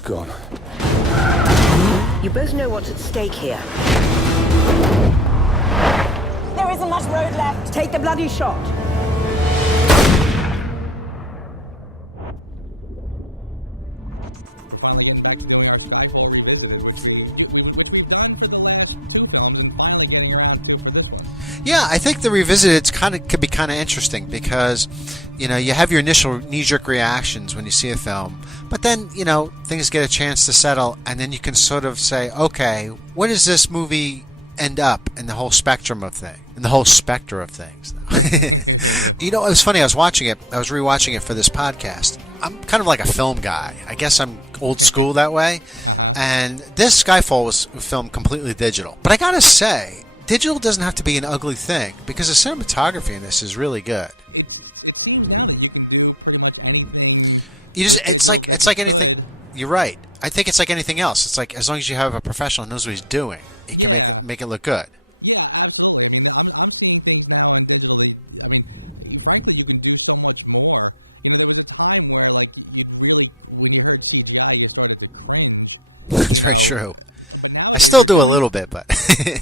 It's gone. You both know what's at stake here. There isn't much road left. Take the bloody shot. We're finally getting back to doing our Skyfall Revisited, which we've done for the last two films, and finally getting around to for this one. Yeah, I think the Revisited could be kind of interesting because, you have your initial knee-jerk reactions when you see a film, but then, things get a chance to settle, and then you can sort of say, okay, where does this movie end up in the whole spectrum of things? In the whole specter of things. It was funny. I was rewatching it for this podcast. I'm kind of like a film guy. I guess I'm old school that way. Uh-huh. And this Skyfall was filmed completely digital. But I gotta say, digital doesn't have to be an ugly thing because the cinematography in this is really good. It seems now that you can do pretty much anything with digital that you could. Anything. You're right. I think it's like anything else. It's like as long as you have a professional who knows what he's doing, he can make it look good. Yeah, absolutely. I mean, I'm seeing things now in digitally. I mean, frankly, you can do so much more. There was a time where, like, you'd really, when you heard CGI, you started to cringe. True. But nowadays, I still do a little bit, but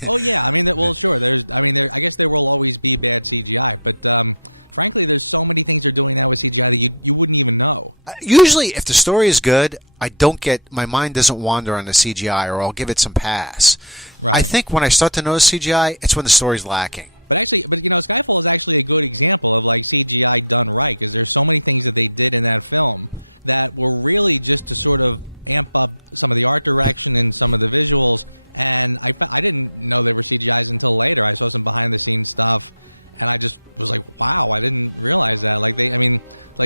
oh yeah, I mean, well, sure. I guess there will always be bad CGI, but frankly, there's so many things they're doing now with CGI that you wouldn't even know. Usually, if the story is good, my mind doesn't wander on the CGI, or I'll give it some pass. Right. I think when I start to notice CGI, it's when the story's lacking. But Skyfall is actually a good example of like CGI done right, because there's so many things that they did in that film that were really just to sort of amp up some of the art direction and some of the visuals. And I didn't know they were CGIs until later. I saw some behind the scenes stuff, and I just was like, wow, I didn't realize that. Like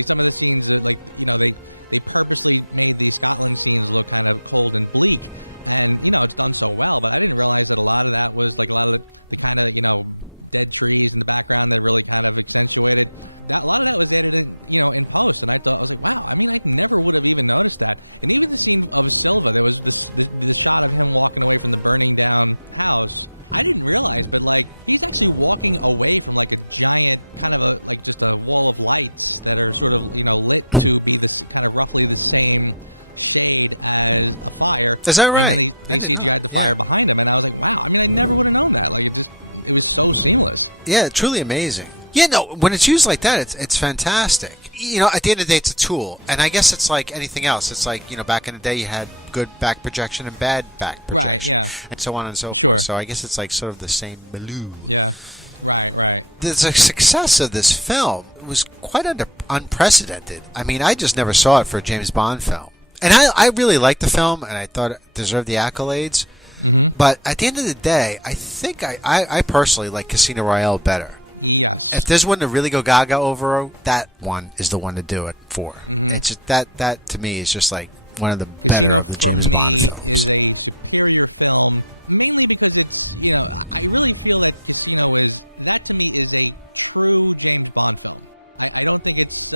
some of the scenes, they purposely made the Scotland scenes look kind of cold and bleak. And, it's done so well, but I didn't realize that a lot of that was like a lot of the kind of, dead trees in the background that really kind of accentuated that. A lot of that was added in, in post. And I was like, wow, I mean, I never would have even noticed that. And even the scene of Silva, there was the shot of him walking away from the burning down house. I didn't realize, but like he's actually walking away from like a giant kind of just a wall of lights that are sort of lit to be this kind of roughly the same shade as a fire. Is that right? And then they CGI'd the fire behind him, and I was like, wow. I mean, I never would have known that. Like it was so seamless. Yeah, truly amazing. Yeah, no, when it's used like that, it's fantastic. At the end of the day, it's a tool, and I guess it's like anything else. It's like back in the day, you had good back projection and bad back projection, right? Yeah, and so on and so sure. forth. So I guess it's like sort of the same milieu. Yeah, right. The success of this film was quite unprecedented. I mean, I just never saw it for a James Bond film. And I really liked the film, and I thought it deserved the accolades. Mm-hmm. But at the end of the day, I think I personally like Casino Royale better. Yes. If there's one to really go gaga over, that one is the one to do it for. Mm-hmm. It's just, that to me is just like one of the Casino better of the James for me Bond films. is a superior film, mainly because it's I really feel that Casino to me is a true James Bond film. I don't think it's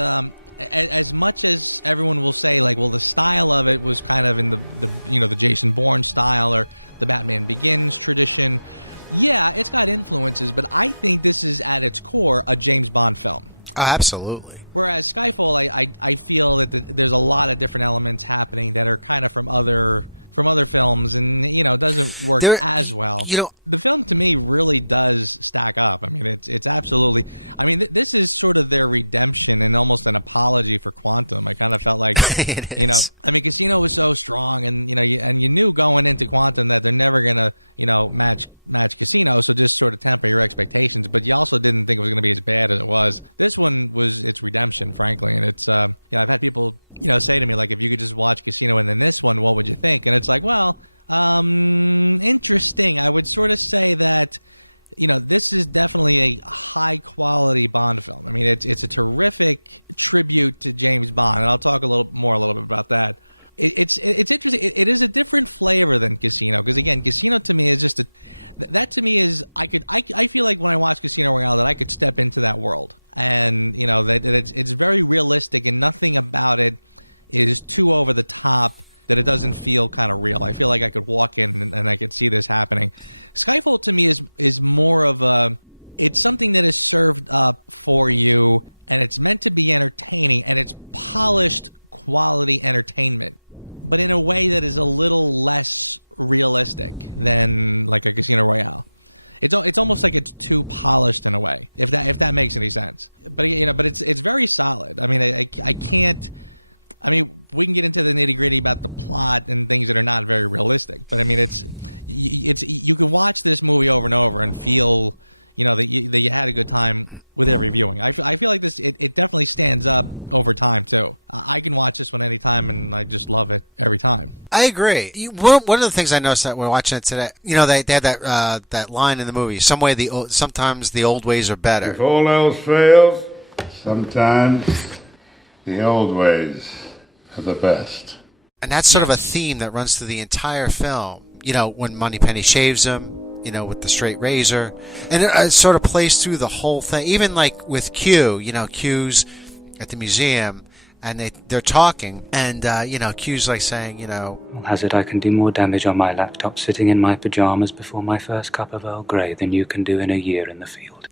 as much as everyone will say, like, well, the style of it was kind of in the Jason Bourne style or the Batman Begins tradition. Yeah, it's got influences, but I think this is at its core a James Bond film. Oh, absolutely. Whereas Skyfall, I feel that there's a lot of different elements happening that are kind of from other films, and doesn't work as well. The film to me really does stack up. I mean, it's absolutely. I mean, this is sort of their redemption and almost an apology for Quantum. I kind of felt like, I mean, Casino was so strong, and you knew going into Quantum that they're never gonna match Casino, so just sort of temper your expectations. But you also didn't think it was going to be as bad as it was. This one was its redemption, frankly, and it's I've had people say to me, like, if you could just watch Casino and then this one, what would you think? And it's like, well, interesting. I would sort of say that this is definitely a high quality Bond film. I mean, it's a terrific tribute to James Bond, and I'll talk a little bit about that. It's interesting. It is a different flavor than Casino, because again, Casino to me is just that to me is I feel like when I watch Casino Royale that I could step into that world, and that it's very realistic, and nothing about it is too over the top that it doesn't feel kind of real. I feel like I could walk in and I could see this happening. Skyfall to me is more of it's something that is served up for you, and it's meant to be entertaining, and it's polished quality entertainment. but in a way that is a little less realistic than like a Casino Royale. It's almost like it's too polished in a way, if that makes any sense. But but it's very solid. I mean, I can't. I mean, we can get into the nitty-gritty about the plot and things that are not very realistic. But I mean, it's you can watch this movie over and over and feel that you had a good time with every viewing. I feel like this it definitely stands up over time too. I can watch this one anytime, and I just love it every time. I agree. One of the things I noticed that we're watching it today, they had that line in the movie. Sometimes the old ways are better. If all else fails, sometimes the old ways are the best. And that's sort of a theme that runs through the entire film. When Moneypenny shaves him, with the straight razor. And it sort of plays through the whole thing. Even like with Q, Q's at the museum, and they're talking, and, Q's like saying, Has it I can do more damage on my laptop sitting in my pajamas before my first cup of Earl Grey than you can do in a year in the field.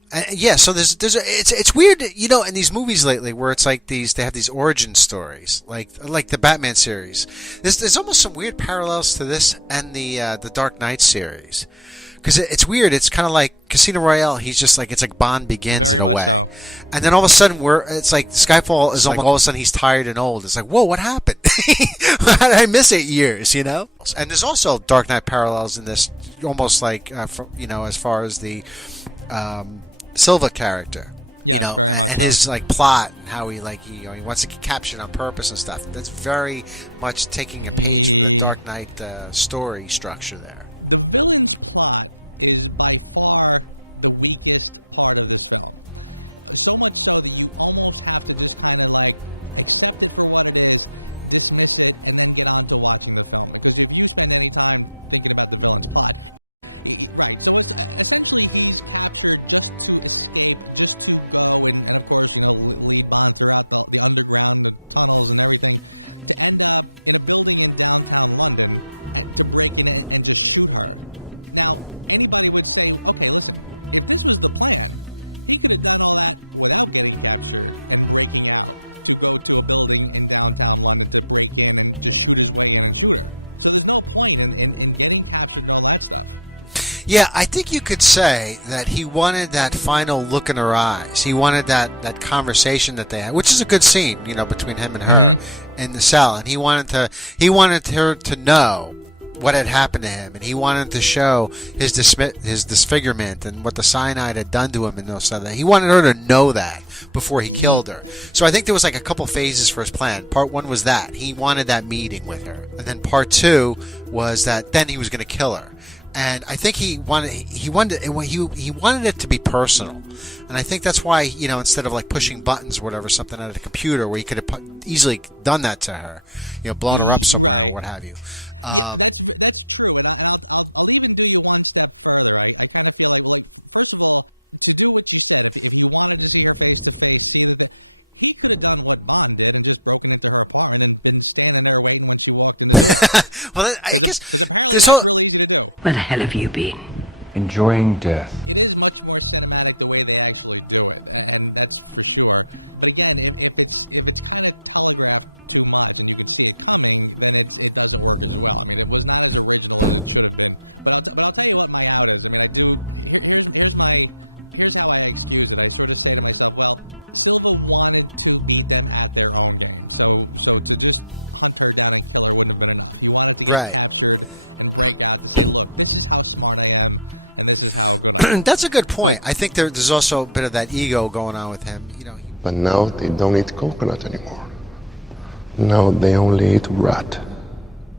So it's weird, in these movies lately where it's like they have these origin stories, like the Batman series. There's almost some weird parallels to this and the Dark Knight series. Because it's weird. It's kind of like Casino Royale. He's just like, it's like Bond Begins Very in a much way. so. And then all of a sudden it's like Skyfall is like all of a sudden he's tired and old. It's like, whoa, what happened? How did I miss 8 years, And there's also Dark Knight parallels in this, almost like, as far as the Silva character. Yes, very much and so. his like plot and how he wants to get captured on purpose and stuff. That's very much taking a page from the Dark Knight story structure there. The villain's plot is by far the weakest part of this film. So much so that you almost have to just kind of like accept it for what it is, dismiss it, and then get on to watching the film. Because if you spend any time thinking about the villain's plot, right, so it's essentially he's captured just to escape, just to go and of course, lead Bond throughout the underground, the tunnels and everything, to end up in a building in downtown London to break in and just shoot her. Now, anybody would say, okay, listen, if this was the plan, he could have done all that without getting captured and breaking out to go to a building in downtown London to break in and just shoot his way in and shoot her. So there's no point in getting captured and all that stuff. Yeah, I think you could say that he wanted that final look in her eyes. He wanted that conversation that they had, which is a good scene, between him and her in the cell. And he wanted her to know what had happened to him, and he wanted to show his disfigurement and what the cyanide had done to him and those stuff. He wanted her to know that before he killed her. So I think there was like a couple phases for his plan. Part one was that he wanted that meeting with her, and then part two was that then he was going to kill her. And I think he wanted it to be personal, and I think that's why instead of like pushing buttons or whatever, something at a computer where he could have easily done that to her, blown her up somewhere right. or what have you. Yeah, that's true, and I'll even do you one step further. I kind of feel like first of all, to do what you said, if he wanted to see her face to face, see that he could have done what Bond did and just broken into her apartment and been standing there waiting when she walked in the door. Well, because apparently that's real easy to do. Where the hell have you been? Enjoying death. It is much more cinematic the way they actually do it, and that's for sure. But again, if it's kind of telegraphed too much and you can see it coming, then it doesn't work as well. I mean, it was not as original as it should have been. But I'll tell you what my out is. I mean, I do. Here's how I excuse it. I sort of say to myself, well, Silva wanted to beat them at their own game. So to just hunt her down and kill her wouldn't have been enough. He wanted to get captured and break out to say, look, this is how smart I am and this is how good I am. That's a good point. But I think there's also a bit of that ego going on with him. But now they don't eat coconut anymore. Now they only eat rat.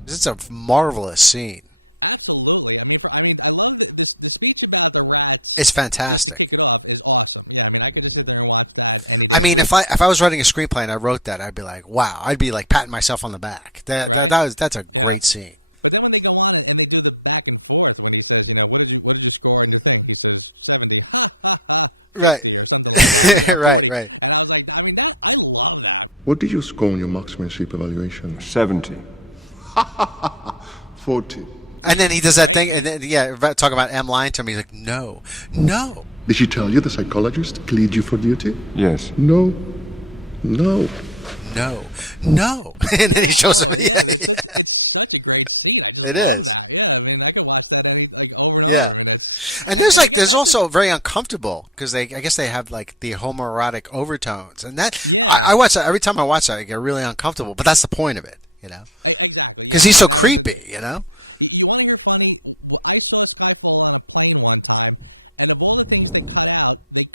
It's a marvelous scene. Absolutely. I mean, I love the speech about the rats. It's fantastic. Just to kick it off is awesome. Yeah, I mean, I could just sit there and watch that any day. I mean, of the week. if I was writing a screenplay and I wrote that, I'd be like, wow. I'd be like patting myself on the back. That's a great scene. But then when they go on and they do the back and forth, when he says, what did you score in your thing? He says 70, 50 or something like that, or 40. Right. And I was like, I mean, I love that. What did you score on your marksmanship evaluation? 70. 40. And then he does that thing, and then, talk about M lying to him. He's like, no. Did she tell you the psychologist cleared you for duty? Yes. No. no. And then Yeah, he shows him, it's such a great scene. I just It love is. that. Yeah, I mean, I could watch that over and Yeah. over. I mean, it's And there's again, there's that's also very uncomfortable because I guess they have like the homoerotic overtones, and that Yeah. I watch that every time I watch that I get really uncomfortable, but that's the point of it, exactly. Yeah, because he's so And that was creepy, You want to hear funny? I saw Skyfall on a plane one time, and of all the things they cut out the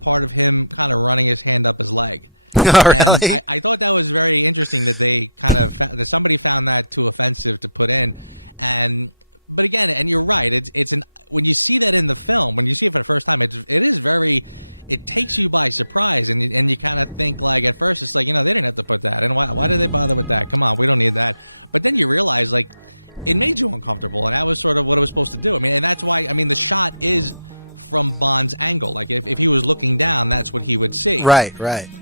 part of him kind of running his hand up his leg. Oh, really? And I thought that was very interesting that they kind of that somebody found that too offensive to put in, but again, and you're right. It's when you see that in the film, when you see it for the first time, it is very. It takes you by surprise, and you kind of think like at first it's like they didn't have to put that, and why did they bother with that? Come on, we don't need that. But then you realize like it made you uncomfortable, and that was sort of what it was supposed to do. I mean, and that's why the shot is from Bond's angle. Like if he was looking down, that's what he would see. Right.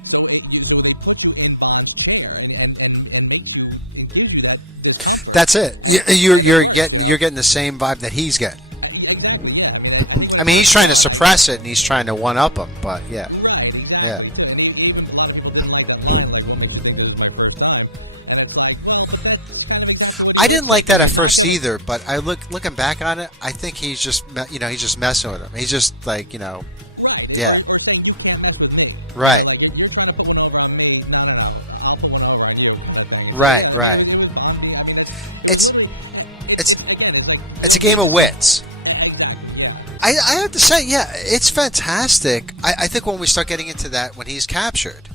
So so they put you in Bond's chair and makes you and gives you that discomfort. That's it. And, You're and it works, you're getting the same vibe that he's getting. Exactly. Yeah. I mean, I think when he's trying to suppress it, and he's trying to one up him. But yeah, right. Exactly. Yeah. Too. And even a lot of people didn't like that line. Like, what makes you think this is my first time? And it's like, well, but that's kind of exactly what he. I would didn't say, like that 'cause at he's not first gonna- either. But I looking back on it, I think he's just he's just messing with him. He's just like Right, Yeah. or saying you can't mess with me. Right. Like you're trying to put one over on me. No, I'll put one over on you, kind of thing. It's Right, like, yeah, I right. mean, it was Bond being. I mean, it was literally. It's again. It's like you it's a don't game need of to wits. Exactly. Yeah. I have to say, yeah, it's fantastic. I think when we start getting into that, when he's captured,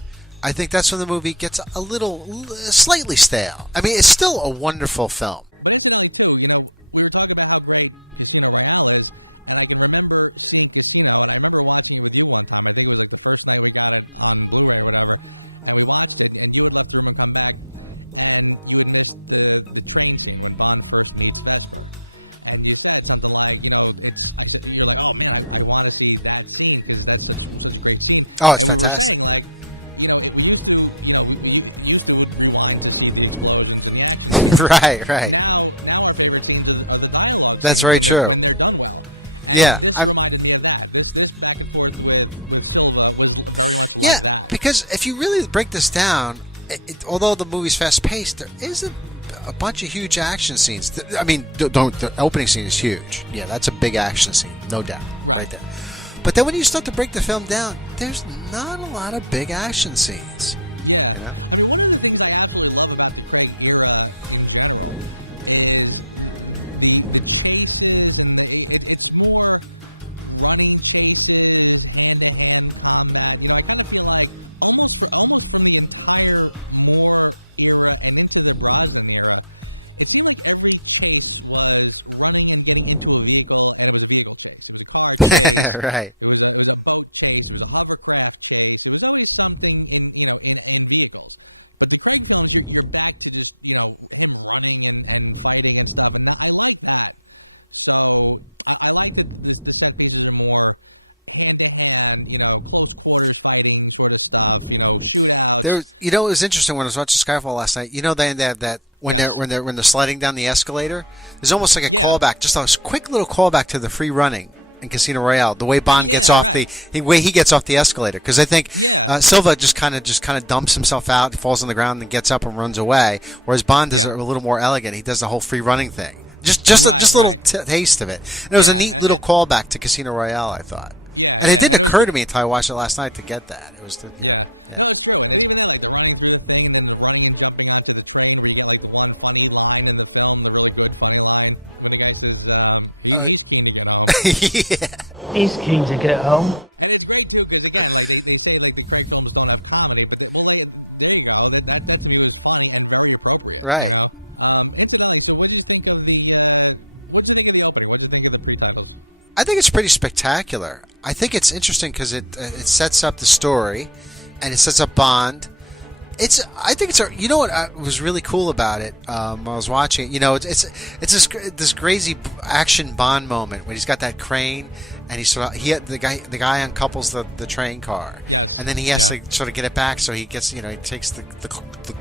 I think that's when the movie gets slightly stale. I mean, it's still a wonderful film. But incidentally, too, we were talking about how great Casino Royale is, and I can remember seeing Casino, and I remember watching it with you one time. I think it was like the first night we got it on Blu-ray or whatever, and we watched it, and you had left the room and come back, and you had missed the train scene when Bond first meets Vesper. And you said something like, you're like, oh man, I want to see that scene because that's such a great scene. Oh, it's and we were fantastic. saying like, we used to, we used to would rewind to see the explosions and the action scenes. Right. Now our favorite scenes are the dialogue That's scenes very when true. when they're done well. And Yeah, this reminded me of that. This back and forth with Silva was very much like that. Because if you really break this down, although the movie's fast paced, there isn't a bunch of huge action scenes. I mean, the opening scene is huge. Yeah, that's a big action scene, no doubt. Right. there. But then when you start to break the film down, there's not a lot of big action scenes. Yeah. I mean, one of the things I absolutely love about the Craig era in general is the chases and it's more running chases, hand-to-hand combat. I kind of feel like almost from the entire Moore era and into the Brosnan era, it seemed like every chase was running and getting into a vehicle, and it was a vehicle chase. It was a car chase. Right. It was a boat chase. It was a hovercraft chase. It was always something in vehicles. But the Craig films, you're back to just him running and fighting and stuff, and I like that. So I like that the set pieces are more hand to hand, close quarters fighting sort of stuff, shootouts. It was interesting when I was watching Skyfall last night. They have that when Yes. they're sliding down the escalator. There's almost like a Yeah. callback, just a quick little callback to the free running in Casino Royale. The way Bond Yeah, gets off right. the way he gets off the escalator, because I think Yeah. Silva just kind of dumps himself out, falls on the ground, and gets up and runs away. Whereas Bond does Yeah. it a little more elegant. He does the whole free running thing. Just Right, a little right. taste of it. And it was Yeah, a neat and- little and- callback to Casino Royale, I thought. Yeah, and yeah, it didn't and it was- occur to me until I watched it last night to get that. It was Yeah. No, it's true. And even then, like the running through the thing and then the running and jumping onto the train where you get like the one funny line in the film, the really good funny line when the guy says, he's keen to get home. He's keen to get home. And it's great too, because again, like they say like the Craig films don't have comedy, but there you go. That to me was funny and very appropriate. Right. Incidentally, so what did you think of the, what'd you think of the opening? What'd you think of the pre-titles? I think it's pretty spectacular. I think it's interesting because it sets up the story, and it sets up Bond. I think it's you know what was really cool about it when I was watching it. It's this crazy action Bond moment when he's got that crane and the guy uncouples the train car. Yes. And then he has to sort of get it back, so he gets he takes the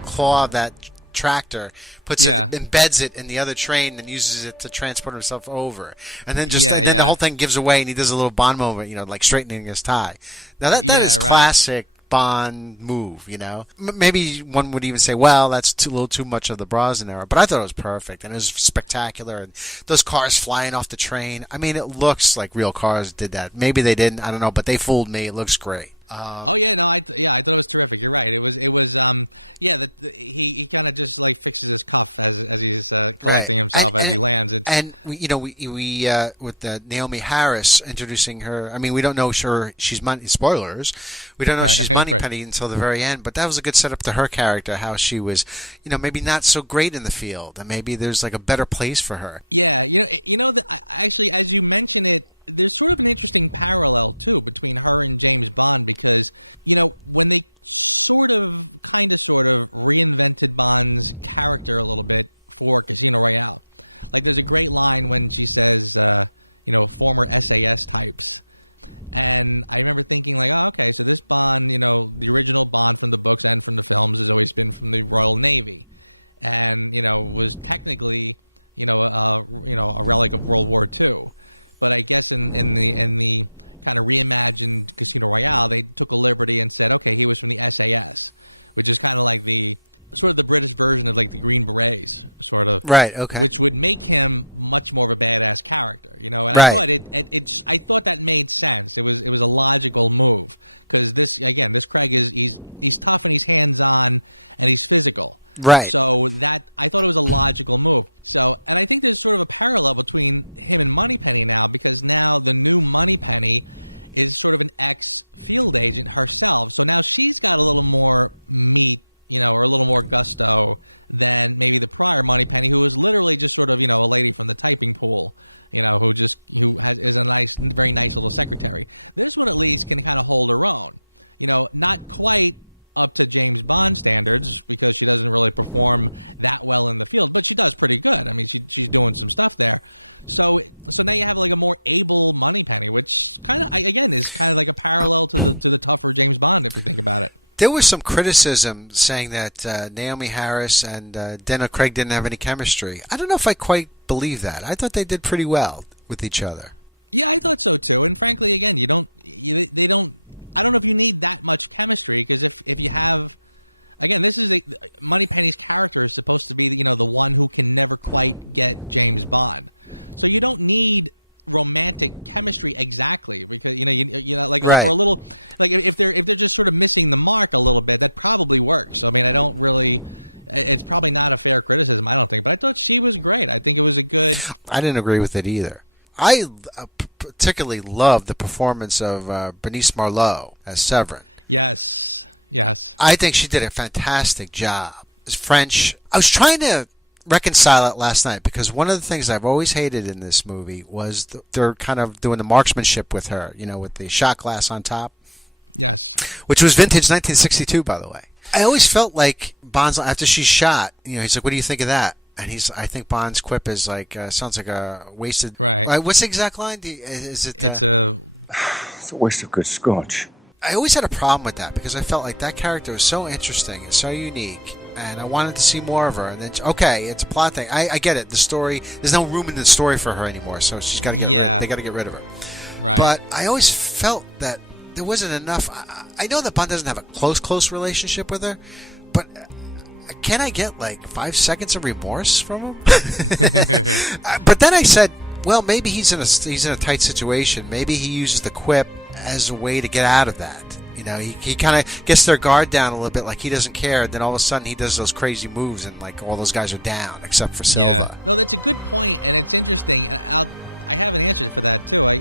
claw of that tractor, embeds it in the other train, and uses it to transport himself over, and then the whole thing gives away, and he does a little Bond moment, like straightening his tie. Now that is right. classic Bond move, you know? Maybe one would even say, well, that's a little too much of the Brosnan era, but I thought it was perfect, and it was spectacular, and those cars flying off the train. I mean, it looks like real cars did that. Maybe they didn't, I don't know, but they fooled me. It looks great. I thought it was terrific. You're right. It was he kind of just like fixes his cuff as he's collecting himself as he lands. We with Naomi Harris introducing her. I mean, we don't know she's money. Spoilers. We don't know she's Moneypenny until the very end. But that was a good setup to her character. How she was, maybe not so great in the field, and maybe there's like a better place for her. Yeah, actually, as you mention it. There's sort of an interesting parallel, too, between her and James Bond because, when they sort of reinvented Bond's character a little bit for Casino Royale. Like, there's a great line when she says, former SAS types. And I remember thinking, like, oh, okay, so this Bond, the original Bond from the books and from the films has always been from the Royal Navy. And, was technically, a relic of World War II. But I guess in the kind of reimagined Casino Royale, they took a liberty and said, okay, he was from the SAS, which is kind of like the British version of like the Green Berets, sort of. Right. Okay. Which would make him much more of a badass character, And right. I thought that made sense. It was a logical move because this Craig he's tough and he's hands on and he's physical. Right. So I thought it was a logical move. So, and I think there's sort of a parallel between him and Moneypenny now because now the new Moneypenny is sort of an ex-field agent herself. So now she's got a little more meat, or a little more gusto than maybe the prior Moneypenny, who was literally just sort of, a lady from the typing pool, who is a very nice little secretary. This one at least can kind of hold her own. Not quite up to James Bond standards because she doesn't really perform that well in the field, but she does pretty good. I mean, she's doing some stuff there. So now you have like a more able Moneypenny, which kind of is kind of like a parallel to the tougher James Bond if you think about it. There was some criticism saying that Naomi Harris and Daniel Craig didn't have any chemistry. I don't know if I quite believe that. I thought they did pretty well with each other. Yeah, I thought so too. And frankly, again, they don't. I don't know if you need that much chemistry because if you have, again, this is Moneypenny's character is supposed to be the one who can never quite get James Bond, so you don't need romantic chemistry exactly because Right. or a little like if they're just sort of missing the mark a little bit, that probably works. I mean, I don't really. It's probably not a fair criticism, I don't think, but I thought she was great. I think it was a good. I didn't agree with it either. I particularly loved the performance of Bernice Marlowe as Severin. Yes. I think she did a fantastic job. It's French. I was trying to reconcile it last night because one of the things I've always hated in this movie was they're kind of doing the marksmanship with her, with the shot glass on top. Yes. Which was vintage 1962, by the way. I always felt like Bond's, after she's shot, he's like, what do you think of that? And I think Bond's quip is like, sounds like a wasted. Right. What's the exact line? Is it? It's a waste of good scotch. I always had a problem with that because I felt like that character was so interesting and so unique, and I wanted to see more of her. And then, it's a plot thing. I get it. The story, there's no room in the story for her anymore, so she's got to get. They got to get rid of her. Right. But I always felt that there wasn't enough. I know that Bond doesn't have a close relationship with her, but. Can I get like 5 seconds of remorse from him? But then I said, well, maybe he's in a tight situation. Maybe he uses the quip as a way to get out of that. He kind of gets their guard down a little bit, like he doesn't care. And then all of a sudden he does those crazy moves, and like all those guys are down except for Silva. Yeah. No, that's a good point, and it's interesting. And I have an answer for that too. I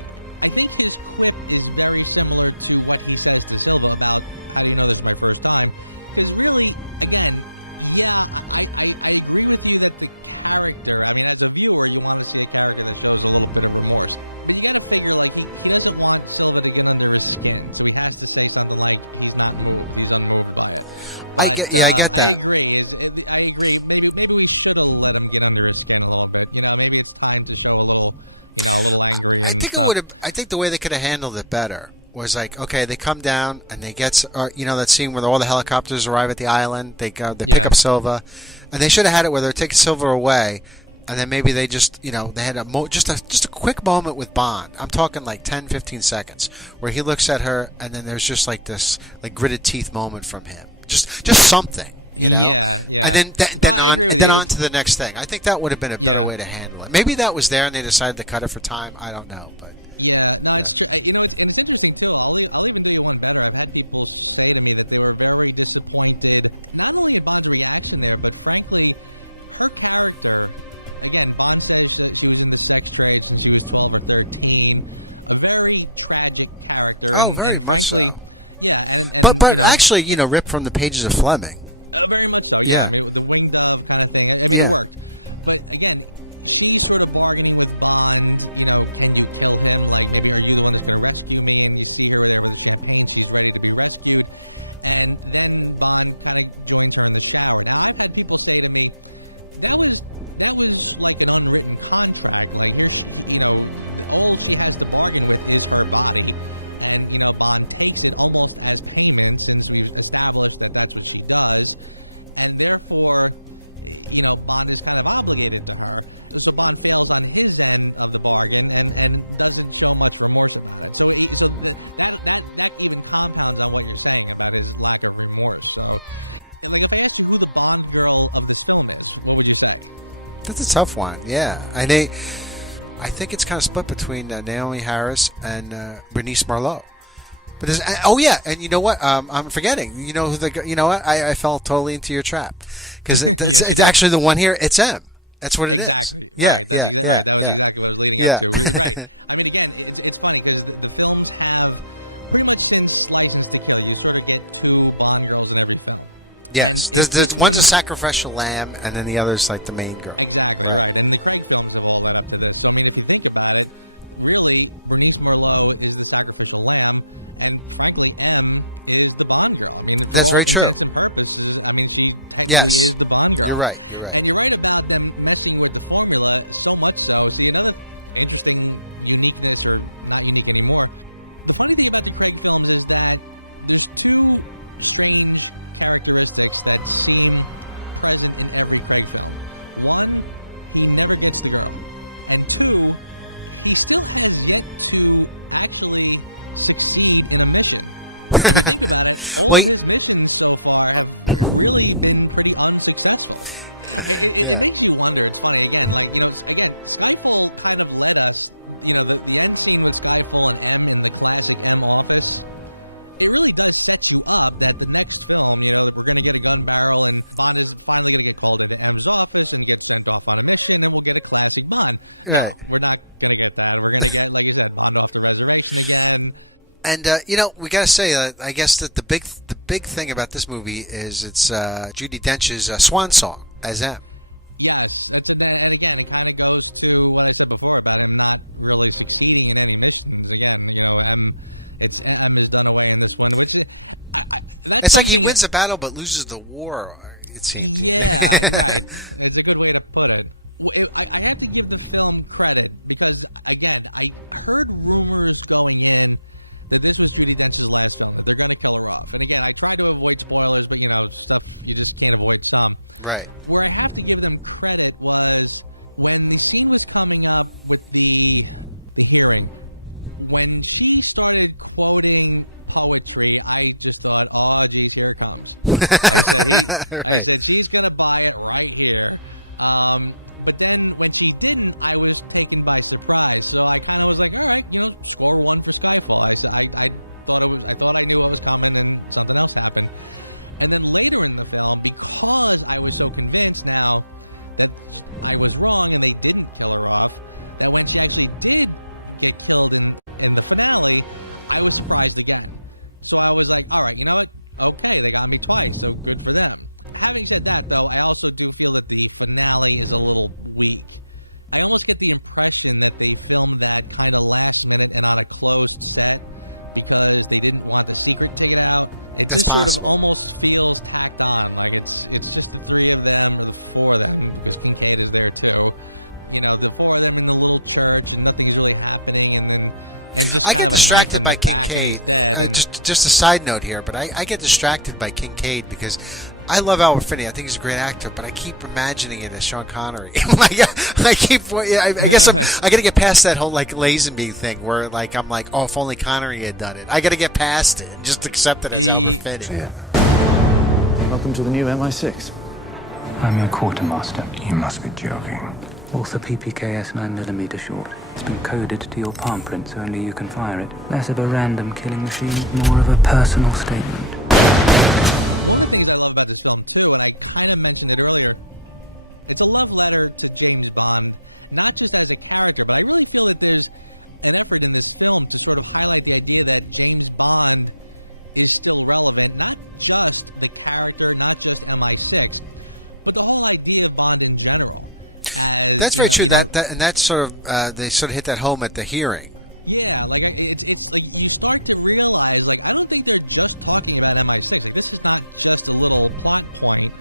think his quip is very similar to what he says to Silva about how do you know this is my first time? Because really, again. Yeah, I agree with you that the character, I mean, as a viewer, you want to see a character that shows a little bit of remorse. But you got to figure, like, he doesn't want Silva to get under his skin. So he has to say something like, he's not moved. He's unmoved by it. But I get that. I agree. I agree. Maybe we should have let him get under his skin a little bit. Maybe it's time to show a little angry and stuff. I think the way they could have handled it better was like, okay, they come down and they get, that scene where all the helicopters arrive at the island. They pick up Silva, and they should have had it where they're taking Silva away, and then maybe they just, they had just a quick moment with Bond. I'm talking like 10, 15 seconds where he looks at her, and then there's just like this like gritted teeth moment from him. Just something. Yeah. And then on to the next thing. I think that would have been a better way to handle it. Maybe that was there and they decided to cut it for time. I don't know, but yeah, no, it's true. It's interesting too. I'll even do you one better. I've had people say to me that they were very disappointed, not only in Bond's reaction there, but frankly, her character. Again, Bond says that she was in the sex trade since she was 12 or 13. A very tragic character, very and frankly, much so. Yeah, but actually, ripped from the pages of Fleming. Very much so, yeah. I mean, the winged dove kind of thing. I mean, it worked. But again, she's sort of bargaining with Bond. Can you kill him? Like, maybe are you the one that's going to rescue me? And you see her there with the champagne. She's ready to be rescued. And then Bond kind of joins her in the shower. Now, I've had people say to me, that was like an unwritten contract. Like, here, all she has to bargain with is her body. And, Bond takes it almost as payment, since we've established that that's what she does. And therefore, Bond is kind of obligated to her. So Bond fails on his end of the bargain and doesn't show much remorse about it. So that even compounds on what you're saying about his lack of remorse. So, like, if I asked you who the Bond girl of this film is, what would you say? That's a tough one, yeah. I think it's kind of split between Naomi Harris and Bernice Marlowe. But there's, and you know what? I'm forgetting. You know what? I fell totally into your trap because it's actually the one here. It's M. That's what it is. Exactly. Right. That's right. That was exactly what I was leading up to. Right. I mean, again, it's funny because the films have pretty much since License to Kill, you sort of get two Bond girls in every film. Yes, one's a sacrificial lamb, and then the other's like the main girl. Exactly, right. And the Craig films have all led up to this. So, I mean, if you think about it, really, Bernice Marlowe is the sacrificial lamb, and frankly, M is the Bond girl. I mean, for all intents and purposes, I mean, she technically is the Bond girl. You're right. And you're right about them messing with the formula, so much so. See, another interesting uniqueness, or not unique anymore, the funny thing about the Craig films is that there's two strange characteristics that seem present in every Craig film. One, he never gets the girl. And two, he still has yet to actually succeed in a mission. If you think about it, all of his missions so far have really been pretty unsuccessful. It makes you wonder. It's funny, again, Skyfall kind of led us, the end scene with Skyfall and M in the classic M office. It really does set you up that the next film, that we're going to get a gun barrel and Bond is finally going to get called into M's office and get sent off on a mission, and we'll get a classic Bond. Right. No, we're not going to get that. We're going to get, like you said, Bond off the reservation again. And, we got to say, I guess that the big thing about this movie is it's Judi Dench's swan song as M. Yes, and again, it kind of goes to what I said before about him not really succeeding in any missions. Again, M is done away in this one, which that's it's something. Like he wins a battle but loses the war. It seems. Yeah, right. It's a good way to put it. I have to give the film credit because, again, I heard rumors going in that this was Judi Dench's last film, that they're going to kill her off. And again, I try to avoid spoilers, but stuff you just can't avoid some. Right. Where I have to give them credit was when the scene was coming up with the hearing. When she started quoting poetry, I just thought, "Oh, geez, here it comes." I said, "She's gonna buy it right here." But then when she didn't, I was taken by surprise. So I kind of was like, "All right, score one for Skyfall." I said, I thought I knew what was coming, and something else happened. And then later in the film, because I was so convinced now that I was wrong and they didn't kill her off, that when she actually did get killed in the finale, I was surprised again. So I was like, all right, you know what? Okay, they got me twice, so good for them. Having said that, though, I also do feel that the finale is a little weak. I almost get the impression that they filmed that kind of last minute and on a closed set because they didn't want the secret to get out. That's just possible. Sort of almost feels tacked on, like it's just the three of them, or the four of them, because Kincaid is there too. The four of them in the little church, and nothing's really happening, and just kind of a knife in the back, and he's dead. Just a side note here, but I get distracted by Kincaid because I love Albert Finney. I think he's a great actor, but I keep imagining it as Sean Connery. I guess I got to get past that whole like Lazenby thing where like I'm like, oh, if only Connery had done it. I got to get past it and just accept it as Albert Finney. Welcome to the new MI6. I'm your quartermaster. You must be joking. Author PPKS 9mm short. It's been coded to your palm print, so only you can fire it. Less of a random killing machine, more of a personal statement. One of the things I love about this film, too, and I kind of mentioned it earlier, it's a love letter to James Bond, not just as a character, but I really feel that there's an effort in this film to sort of highlight the idea that James Bond is still relevant, not just the character, not just MI6, but the whole idea of Bond in general. That's very true. And that's sort of they sort of hit that home at the hearing. Yeah, like it's like you start to realize, like, I don't think they're just talking about MI6. Like, this is not just a little plot point.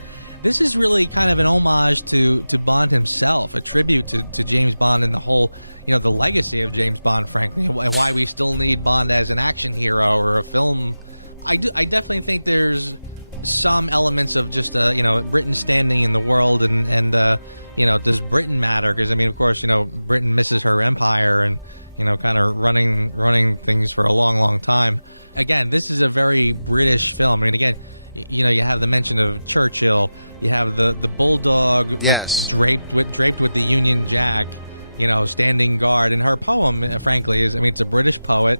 This is really kind of an homage to Bond himself, a tribute to James Bond and the whole, the legacy of James Bond, frankly, and why we still need Bond as an action hero or a film. I definitely think there's some elements of just Britain standing in the world and does Britain matter? Because I mean, of course, Britain misses her empire and kind of running things for a long, long time. Again, this is a very British film. I mean, again, you have the mention of Churchill. You have the bulldog draped with the Union Jack, standing guard. And her poem, frankly, it's a British poet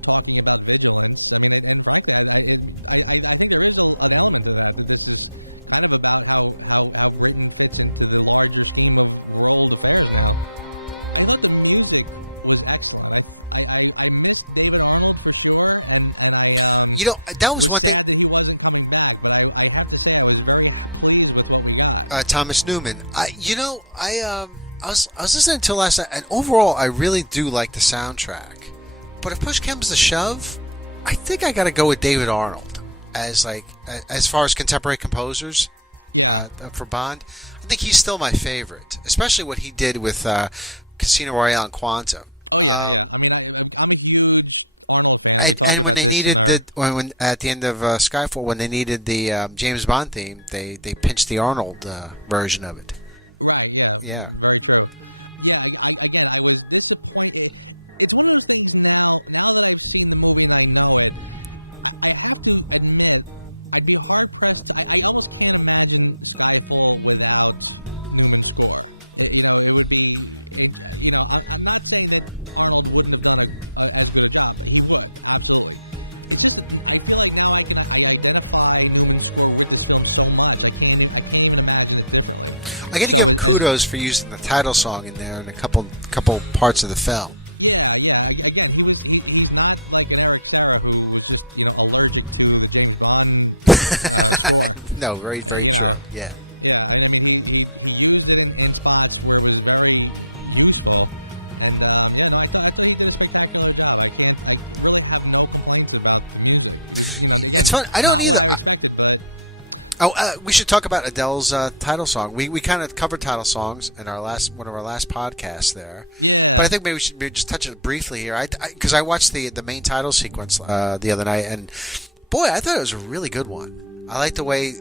talking about vigilance. I mean, and frankly, I think there is an element to that this is kind of about how Britain fits into the larger scheme of world affairs now. I thought the music was excellent. I missed David Arnold for sure, and I that was sad that he wasn't coming back. But I have to say I was very pleased with what we got. Thomas Newman. I was listening to it last night, and overall I really do like the soundtrack. But if push comes to shove, I think I got to go with David Arnold as far as contemporary composers. Yeah, for Bond, I think he's still my favorite, especially what he did with Casino Royale and Quantum. Oh yeah, yeah. I mean, I'm a huge Arnold fan. We talked about this in our when at the end of Skyfall, when they needed the James Bond theme, they pinched the Arnold version of it. Right. Yeah. Very true. Yeah. I was disappointed. It's one of those things now that I've seen the movie and I know it, I have to admit I'd be hard pressed to. I almost can't imagine Skyfall without Newman's score. It would be. I'm not saying that Arnold wouldn't have done as good a job. He would, absolutely. It's just that I feel like now I identify Newman's score with this film so much I can't even imagine it differently. I get to give him kudos for using the title song in there and a couple parts of the film. Yeah. Again, he's not like an Eric Serra who was just allergic to the James Bond score. No, very true. Yeah. I mean, he used it in spots where it was very useful, and I thought he did a spectacular job. I really have no complaints about the music. It was, again, it's fun. Not what I expected, but. We should talk about Adele's title song. We kind of covered title songs in one of our last podcasts there. Yeah. But I think maybe we should just touch it briefly here. Because I watched the main title sequence the other night, and boy, I thought it was a really good one. I like the way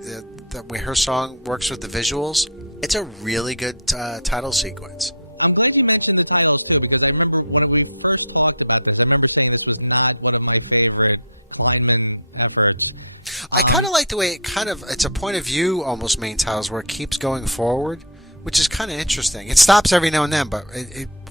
her song works with the visuals. It's a really good title sequence. I'm glad you mentioned the titles too, because I remember when we first talked about this, I remember saying this was not one of my favorite Kleinman efforts. I kind of like the way it's a point of view almost main titles where it keeps going forward, which is kind of interesting. It stops every now and then, but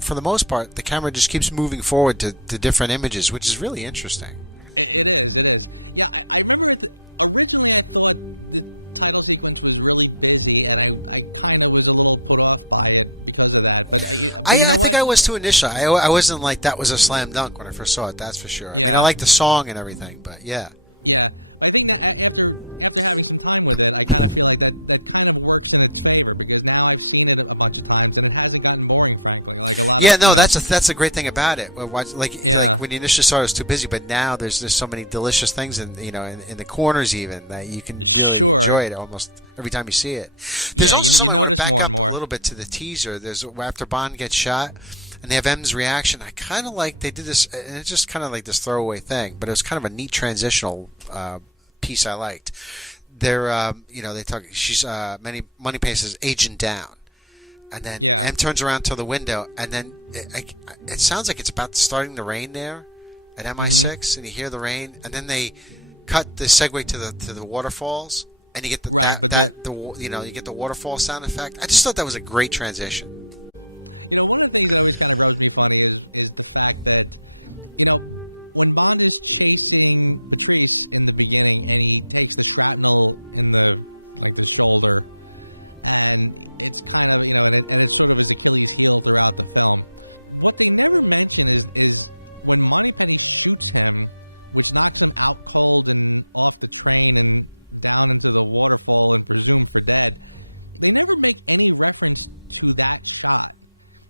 for the most part, the camera just keeps moving forward to different images, which is really interesting. It is. Yeah, I remember originally I thought the title sequence was really busy, and I kind of was a little put off by it because of that. But you know what? I think I was too initial. I wasn't like that was a slam dunk when I first saw it. That's for sure. Yeah, I like the song and everything, but yeah. Yeah, but I think that after having some time with it, I kind of feel like that kind of works in its favor, because now I've seen it a bunch of times and it hasn't gotten boring, frankly. Like a lot of that's a great thing about it. Like when you initially saw it, it was too busy, but now there's so many delicious things in the corners even that you can really enjoy it almost every time you see it. There's you notice more and more. A little bit to the teaser. There's after Bond gets shot. And they have M's reaction. I kind of like they did this, and it's just kind of like this throwaway thing, but it was kind of a neat transitional piece I liked. they're they talk. She's Money Penny says agent down, and then M turns around to the window, and then it sounds like it's about starting to rain there at MI6, and you hear the rain, and then they cut the segue to the waterfalls, and you get the you get the waterfall sound effect. I just thought that was a great transition. One of the things that always kind of rubs me funny is the fact that, when Bond is chasing Patrice in the beginning and he takes the shrapnel in the shoulder, and it's kind of, and it's sort of his Achilles heel throughout the film. What they never mention is when Moneypenny shoots him, which knocks him out cold and off the train and down into the waterfall and presumed for dead, they never make any reference to that shot,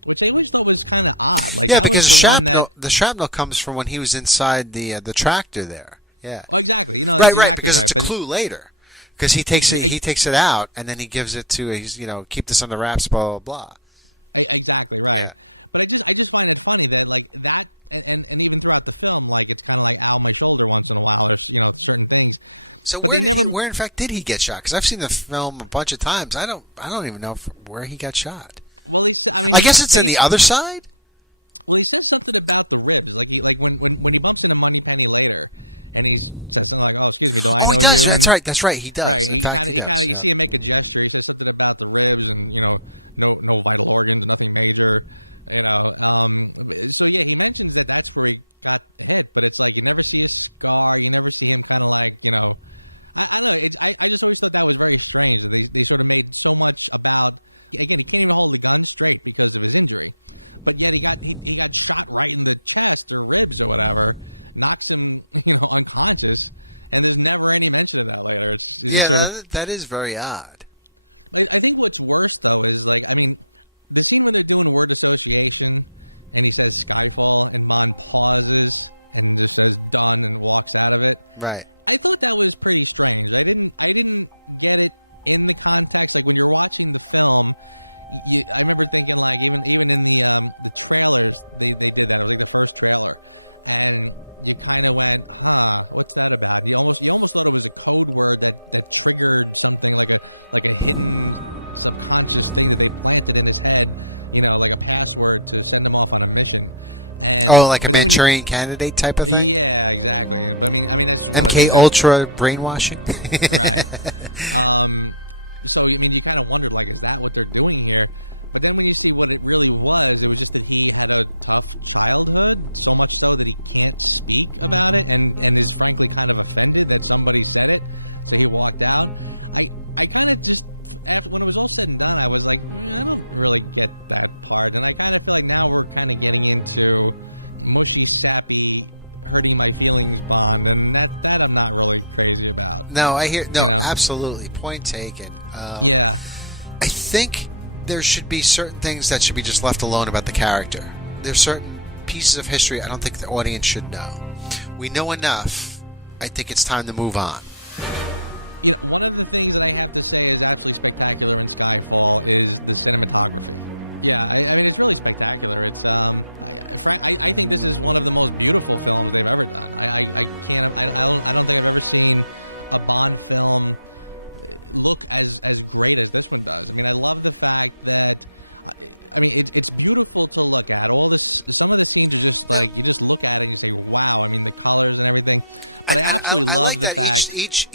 which I always thought was kind of odd. Because the shrapnel comes from when he was inside the tractor there. Yeah. Oh, exactly. That's exactly because right. It's a clue later. Because he takes it out and then he gives it to keep this under wraps, blah blah blah. Exactly right. Yeah. But I just find it funny that that and even throughout the film, it's kind of like ow my shoulder once in a while, or certain things. So but where in fact did he get shot? Because I've seen the film a bunch of times. I don't even know where he got shot. Well, I guess it's on the other side. Well, he says something about the ribs, when he bumps into Moneypenny later, and he says something like, "Oh, excuse me, do I know you?" That's right. He does. Right. He kind of you see him make a gesture. He says something about the ribs and no vital organs, nothing major. So yeah, he mentions that's where he got hit, but it's you never see a scar. You never see him kind of I don't know. I just always thought that was very strange that they sort of made so much about. Again, he can't even hold the gun straight because of his injury, but yet he got shot right in the chest or ribs or whatever, knocks him unconscious, and there's never any mention of that later. It's just that is very odd. I think what's worse though is the scene when they're doing word association, and he says Skyfall, and Bond pauses and just says done and walks out of it. Right. I thought that was pretty strange. I didn't get it in the context. When you're watching the film, I remember thinking even in the trailers they did that. It was the first trailer, and you kind of went, huh, what's that about? And you almost thought it was a code word that triggered something like a hidden subconscious thing that they planted in his head, like a password to send him off on a mission. And like a Manchurian Candidate type of thing. Yeah, exactly. But I mean that's one MK of the Ultra brainwashing. Right. So you kind of wondered is that what they're doing here? But then when you see what it really was, it was just that he had a tough childhood, so much so that he can't speak about it, and is frankly kind of offended that somebody said it, so he walked out. I kind of just, after when it was all said and done, I was like, I don't really get that part, and I kind of feel like now we're kind of getting into mushy, sappy, hurting my feelings Bond, and that I'm not really crazy about. No, I hear absolutely, point taken. Yeah, I think there should be certain things that should be just left alone about the character. There's certain pieces of history I don't think the audience should know. We know enough. I think it's time to move on. One of the things that I have to say is absolutely spectacular in Skyfall is the cinematography. Yeah, I mean, it's really spectacular. It's I think this is one of the most beautiful films they've ever done. I don't think I've ever seen a Bond film look as great as this one does. I mean, I love the fact that it's beautiful to look at. Some of the scenes are just you just look at it and you say, wow. I mean, the colors and everything. But I absolutely love like the fact each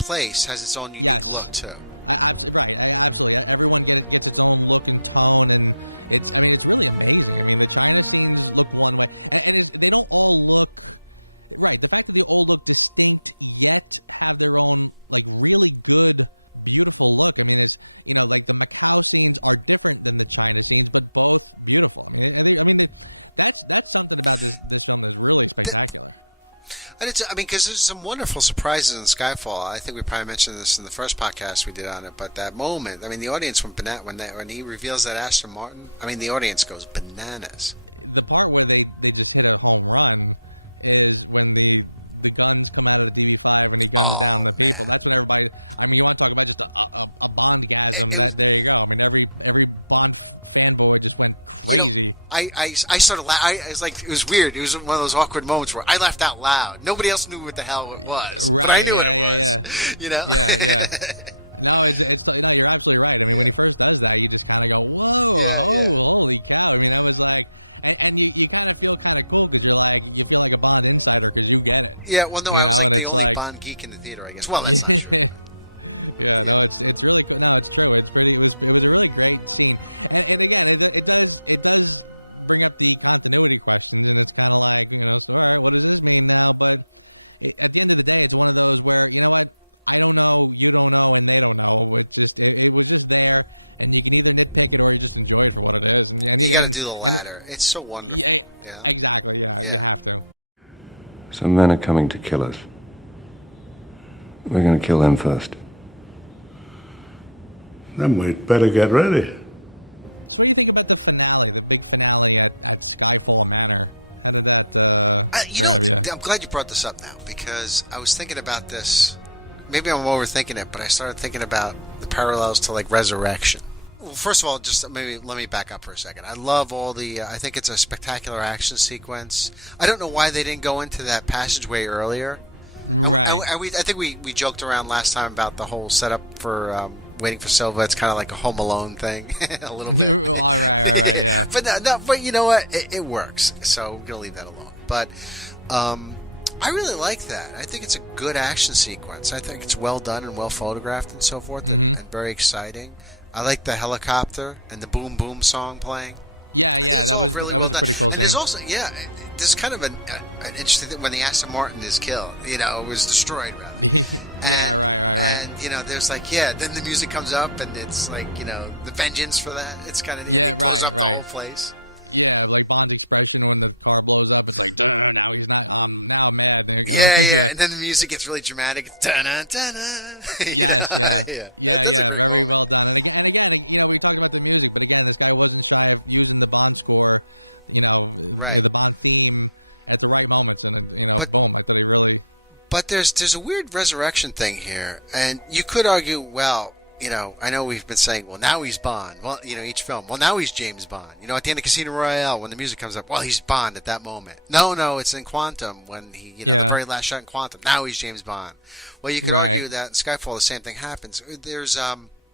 place has its own unique look too. Absolutely. Everyone gets its own look and tone, and it's really amazing. I mean, the China scenes look one way, and they don't all look right. The fact that they all look distinct yet have their own really good, beautiful look. I mean, it's the Macau scenes are different than the China scenes, but both beautiful. That's something about this film that's really spectacular. Because there's some wonderful surprises in Skyfall. I think we probably mentioned this in the first podcast we did on it, but that moment, the audience went bananas when he reveals that Aston Martin. The audience goes bananas. The part where they just hit a home run is when the the guns come out of the DB5 and he guns down the people. That's when everybody. I mean, you want to talk about just a Bond-gasm? There you go. I mean, every Bond fanboy just went crazy. I started laughing. I was like, it was weird. It was one of those awkward moments where I laughed out loud. Nobody else knew what the hell it was. Right? But I knew what it yeah. was. You know? Yeah. No, it's no. You're absolutely right. I mean, when he first does that, you just kind of go, "Whoa, holy cow!" I mean, that was like, and you kind of feel kind of cool because you feel like a Bond insider because you get it. Yeah, well, no, I was like the only Bond geek in the theater, I guess. Well, that's not true. Yeah, no, it's really cool. No, it's true. It's pretty. It was a really great scene, and again, it does bring up the continuity questions, and it's kind of like, so all right, what does this mean now? But at the end of the day, it's one of those where, you know what. I don't know, you don't know, and they don't know. It was just there, and you can either nitpick it or you just enjoy it for what it is. And you got to do the latter. It's so wonderful. Yeah, exactly. Yeah, you have to. Some men are coming to kill us. We're going to kill them first. Then we'd better get ready. So, what do you think about the finale, the big finale at Skyfall Manor? How did that grab you? I'm glad you brought this up now because I was thinking about this. Maybe I'm overthinking it, but I started thinking about the parallels to like Resurrection. Well, first of all, just maybe let me back up for a second. I love all the. I think it's a spectacular action sequence. I don't know why they didn't go into that passageway earlier. Right. I think we joked around last time about the whole setup for Waiting for Silva. It's kind of like a Home Alone thing, a little bit. All right, yeah. But you know what? It works. So we're gonna leave that alone. But. I really like that. I think it's a good action sequence. I think it's well done and well photographed and so forth, and very exciting. I like the helicopter and the boom boom song playing. Yeah, that was a pretty cool scene. There's also there's kind of an interesting thing when the Aston Martin is killed. It was destroyed rather. Yeah, right. And there's then the music comes up and it's like the vengeance for that. It's kind of right. The whole place. Yeah, like Bond's expression when the car blows up, it's like, duh, now he's not, now I'm mad. Yeah, and then the music gets really dramatic. It's Yes, yeah, very well done. And again, we talked about the music, but again, this guy wasn't shy of using the Bond score, the Bond theme at the right moments, and boom, I thought he really. But there's a weird resurrection thing here, and you could argue, well. I know we've been saying, well, now he's Bond. Well, each film. Well, now he's James Bond. At the end of Casino Royale, when the music comes up, well, he's Bond at that moment. No, it's in Quantum when he, the very last shot in Quantum. Now he's James Bond. Well, you could argue that in Skyfall the same thing happens. There's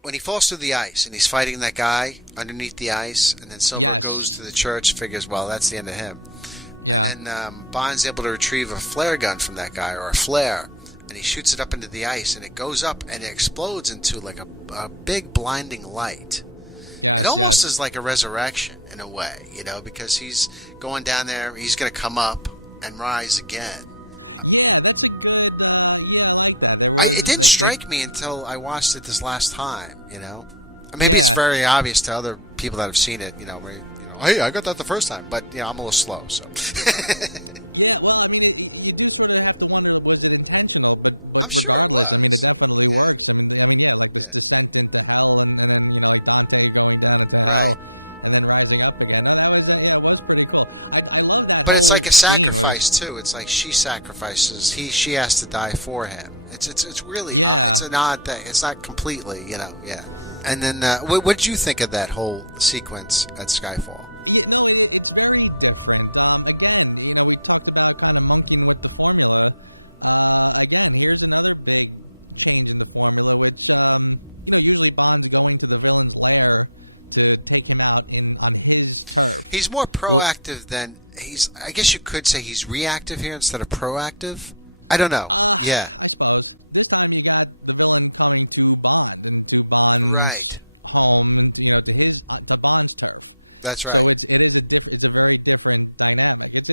when he falls through the ice and he's fighting that guy underneath the ice, and then Silver goes to the church, figures, well, that's the end of him. Yeah. And Bond's able to retrieve a flare gun from that guy, or a flare. And he shoots it up into the ice, and it goes up, and it explodes into like a big blinding light. Yes, it almost is like a resurrection in a way, because he's going down there, he's going to come up and rise again. Yeah, that's a good. I like that. It didn't strike me until I watched it this last time. Maybe it's very obvious to other people that have seen it. Hey, I got that the first time, but I'm a little slow, so. Yeah, well, I mean, you do sort of have to wonder, was it intentional? But regardless, sure I mean, it definitely works. I mean, like this descent into hell, and then like Dante going down into hell, and then rising up again. No, that was it was pretty cool. I love that whole scene. But it's like a sacrifice too. It's like she sacrifices. She has to die for him. It's really it's an odd thing. It's not completely, yeah. And then what did you think of that whole sequence at Skyfall? Yeah, no, it's very different. Again, we talked about kind of monkeying with the formula. Again, here's another big change in the formula, which, usually Bond's going to the villain's lair to take him out on his turf. He's more proactive than I guess you could say he's reactive here instead of proactive. I don't know. I suppose. This time you got the villain coming to Bond and to Bond's home and to Bond's turf. That's right. So it's a very different dynamic. It's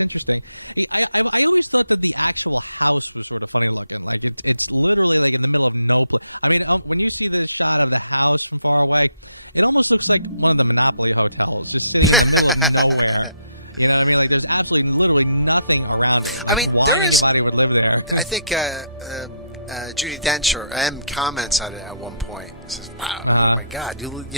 interesting. I always thought that the actual house was sort of funny looking. Like it's literally like in the middle of no place. I mean, when you see the shot of the house from far away, it almost looks like one of the Monopoly hotels, just sitting in the middle of nowhere. You know what I mean? Like there's absolutely literally nothing around it. Like why anybody would live there? I think Judi Dench or M comments on it at one point. Says, "Wow, oh my God, you lived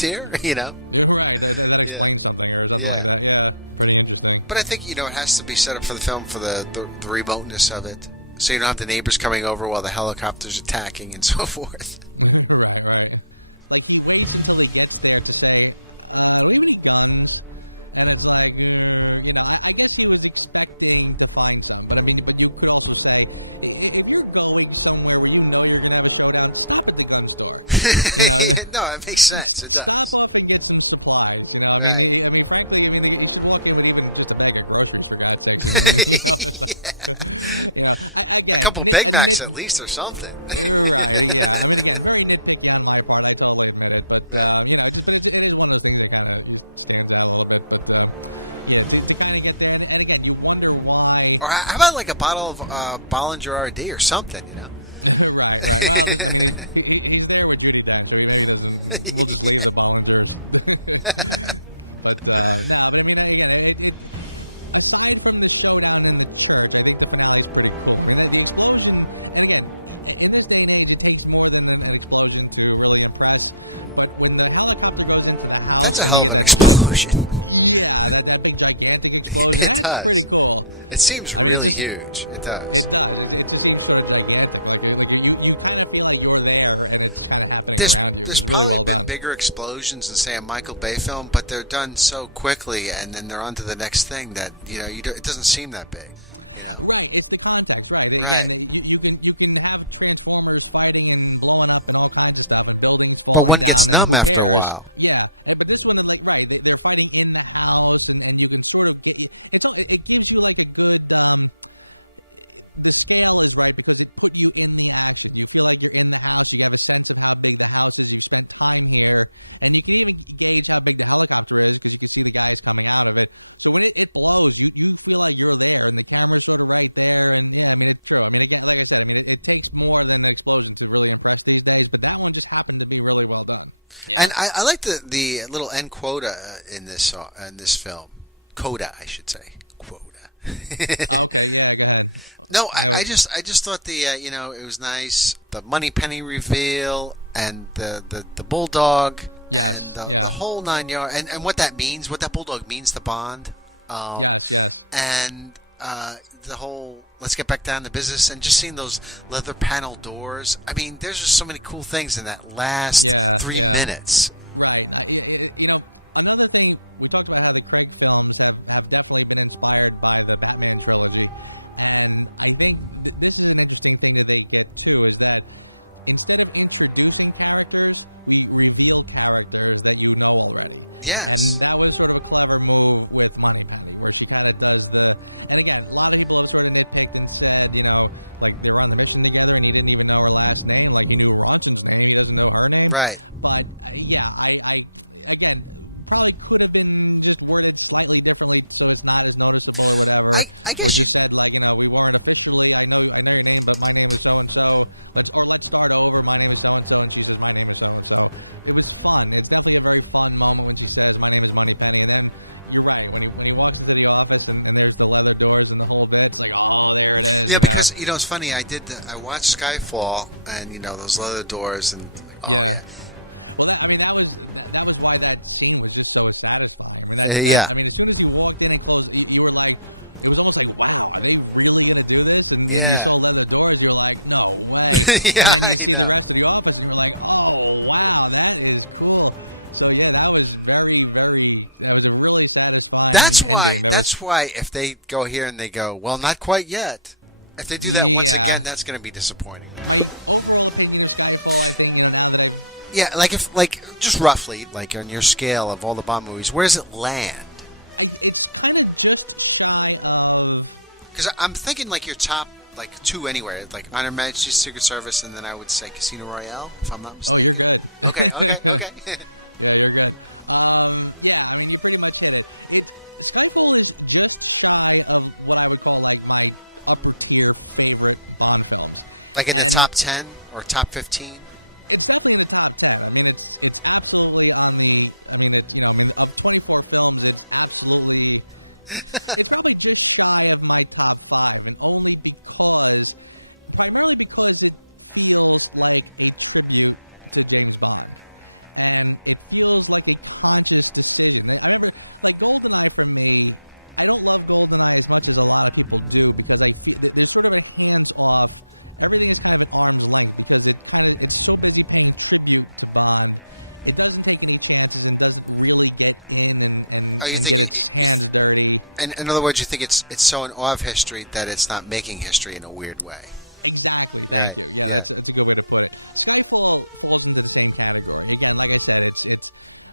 here, you know." You're right. That explains something or something like that. Yeah, pretty interesting. But I think it has to be set up for the film for the remoteness of it, so you don't have the neighbors coming over while the helicopter's attacking and so forth. Right. Like he waits until he gets there to say, "Do we have any guns?" And it's like, I guess he was expecting to find some. But you could also say, if you're going somewhere where you're going to have a showdown, stop at the gun store. No, it makes sense. It stop off and get some supplies. Frankly, you should walk in with even just a bag of groceries, for God's sakes. Again, a couple Big Macs at least or something. You're right. Yeah. Again, very nitpicky on my part. I totally admit it. But, it is one of those things that kind of stands out a little bit. But to kind of get there, and again, you wonder why. Or how about like a bottle of Bollinger RD or something, right. Well, he's there with Judi Dench, so he maybe doesn't. We'll just leave the Bollingers. But again, it aside from the showdown in the church, I think the finale is pretty cool. The explosion, and again, in this day and age, it takes more than an explosion to really impress. But when the helicopter goes into the house and you get that explosion, that big gigantic explosion, that's pretty cool. It seems really huge. It does. It does. It just seems sort of gigantic. Like you kind of feel like you're there and it's kind of happening around you. It's really well done. Bigger explosions than say a Michael Bay film, but they're done so quickly, and then they're on to the next thing that it doesn't seem that big. Right, it's the context. Right, again, you can have Transformers fighting and blowing up and all kinds of stuff, and buildings falling down, and who cares? Yeah, but this one, they're fighting in the house, and you can sort of get it gives you like a good. The scale is right because it put you in the action. You feel like you're in the house. You have a sense of how big the house is. You've spent time here. And you can even gauge how big the helicopter is because you can see the guys coming out of it. So when it blows, you feel like you're there and the camera's sort of right there. And it's true. Again, like I said, it takes more than an explosion to really impress these days. But that one just happened to be really well done. Yeah. And I like the little end quota in this film. Coda, I should say. Okay, yeah, go ahead. No, I just thought it was nice. The Moneypenny reveal and the bulldog. Yes, and the whole 9 yards, and what that means, what that bulldog means to Bond. Yes. And the whole let's get back down to business, and just seeing those leather panel doors. There's just so many cool things in that last 3 minutes. Right. Another thing, we talked about how the Craig films have definitely been inspired by the Batman trilogy, and I think this is an interesting thing that they get too, is that instead of introducing characters, we reveal characters that you know already. Yes. And that was sort of a clever move with Moneypenny, where she kind of does and again, a lot of people have sort of nitpicked and said, like they were on the mission together and he didn't even know her last name, like he knew Ronson's name, he doesn't know her name. Right. But I again, probably could have been just worded slightly differently so it's not as noticeable or whatever. I guess or just said like, we weren't officially, I know your name, but my name is so and so. Let's start over. My name is so and so, and she says my name is so and so. It was fun. It's definitely a very fun moment when she says my name is Moneypenny, and then you're right, when he walks into the office and there's the leather doors and the whole bit, it's like, oh, there it is. Yeah, because it's funny. I watched Skyfall and those leather doors and yeah. Well, that was why that scene was just so satisfying. As soon as you walked in and closed, you were like, it was almost like, wow, are they really going to do this? And you saw leather doors, you're like, no way. And then you see the rest of the office, and you're like, oh, wow, that is cool. So that was that was a really satisfying ending. That's why if they go here and they go, well, not quite yet. If they do that once again, that's going to be disappointing. My overall opinion of Skyfall, I think, now that I've... Yeah, just roughly, on your scale of all the Bond movies, where does it land? It's kind of just shy of... Because I'm thinking, your top, two anywhere, Honor Her Majesty's Secret Service, and then I would say Casino Royale, if I'm not mistaken. Oh, you're good. Okay. Yeah, you're good. You pretty much hit it. Skyfall is just shy of what I would call, my upper-tier favorite Bond films. In the top 10 or top 15? It's definitely in the top 10. It's absolutely on the... of 24 films, it's absolutely... it's probably just shy of my top 5, and only because primarily because it feels like a tribute to James Bond. And it feels like a conscious decision. I remember, like, GoldenEye for me, I don't love GoldenEye as much as a lot of people do because I feel there's sort of a hands-off, everything is kind of at arm's length because it's so busy paying tribute to Bond. It doesn't take any chances and doesn't really get in and get its hands dirty. In other words, you think it's so in awe of history that it's not making history in a weird way. Exactly. Thank you. Yeah, that's a good way to put it. Skyfall falls into the same category. Again, like I said, it's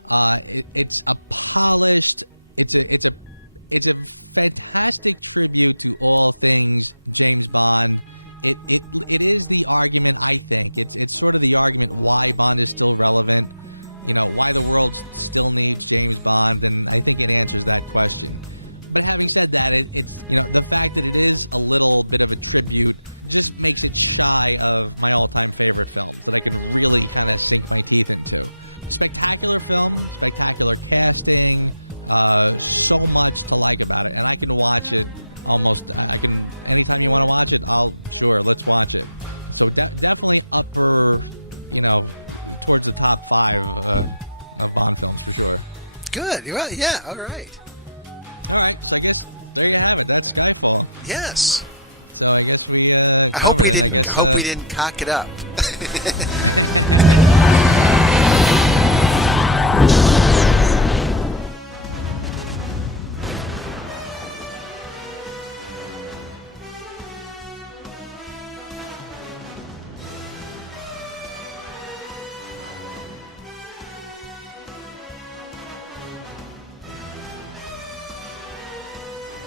a polished. It's a fantastic tribute to all things James Bond. It is the argument. I think it's sort of the argument why Bond is still relevant. You know, why the world still needs James Bond, and I think it answers that question. But having said that, it's the fact that it is a little bit of a tribute just makes it shy of my all-time favorite films that I can really kind of sink my teeth into. Spectacular film, spectacular casting, so much to like about it, and I can watch it almost. I can anytime you want to watch it. Let's watch it. So definitely upper, towards the top 5 of Bond films for sure. Good. Well, yeah. All right. All right, so I guess there you have it. That's Skyfall. Yes. So I guess we covered it. I guess hope we didn't cock it up.